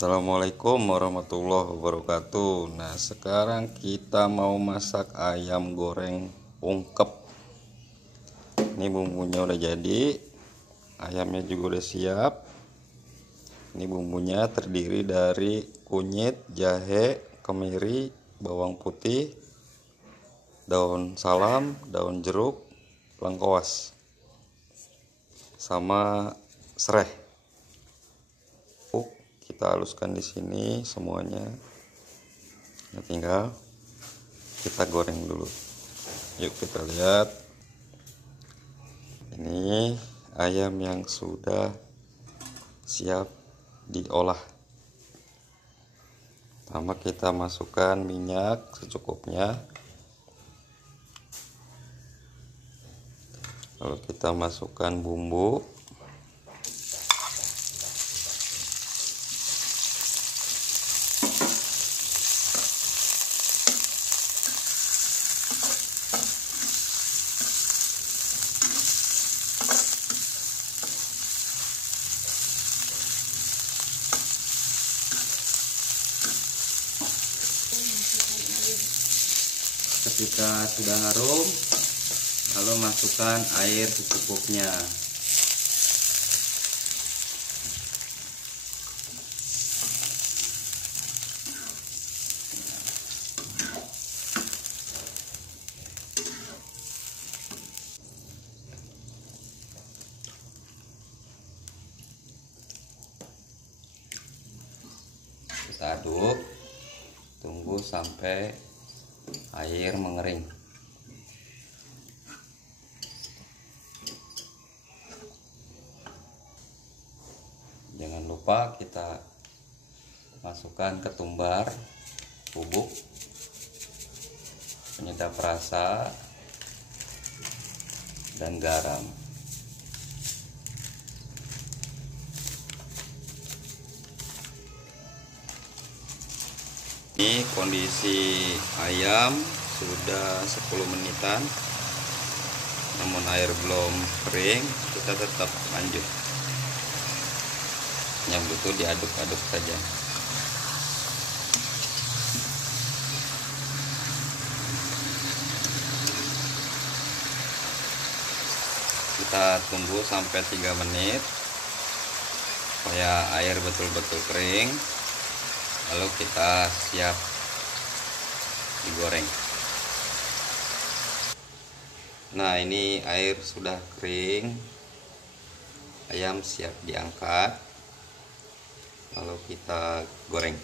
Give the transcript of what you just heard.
Assalamualaikum warahmatullahi wabarakatuh. Nah, sekarang kita mau masak ayam goreng ungkep. Ini bumbunya udah jadi, ayamnya juga udah siap. Ini bumbunya terdiri dari kunyit, jahe, kemiri, bawang putih, daun salam, daun jeruk, lengkuas, sama sereh. Kita haluskan di sini semuanya. Nah, tinggal kita goreng dulu. Yuk kita lihat. Ini ayam yang sudah siap diolah. Pertama kita masukkan minyak secukupnya. Lalu kita masukkan bumbu. Ketika sudah harum, lalu masukkan air secukupnya. Kita aduk, tunggu sampai air mengering. Jangan lupa kita masukkan ketumbar bubuk, penyedap rasa, dan garam. Ini kondisi ayam sudah 10 menitan, namun air belum kering. Kita tetap lanjut, yang butuh diaduk-aduk saja. Kita tunggu sampai 3 menit supaya air betul-betul kering, lalu kita siap digoreng. Nah, ini air sudah kering, ayam siap diangkat, lalu kita goreng.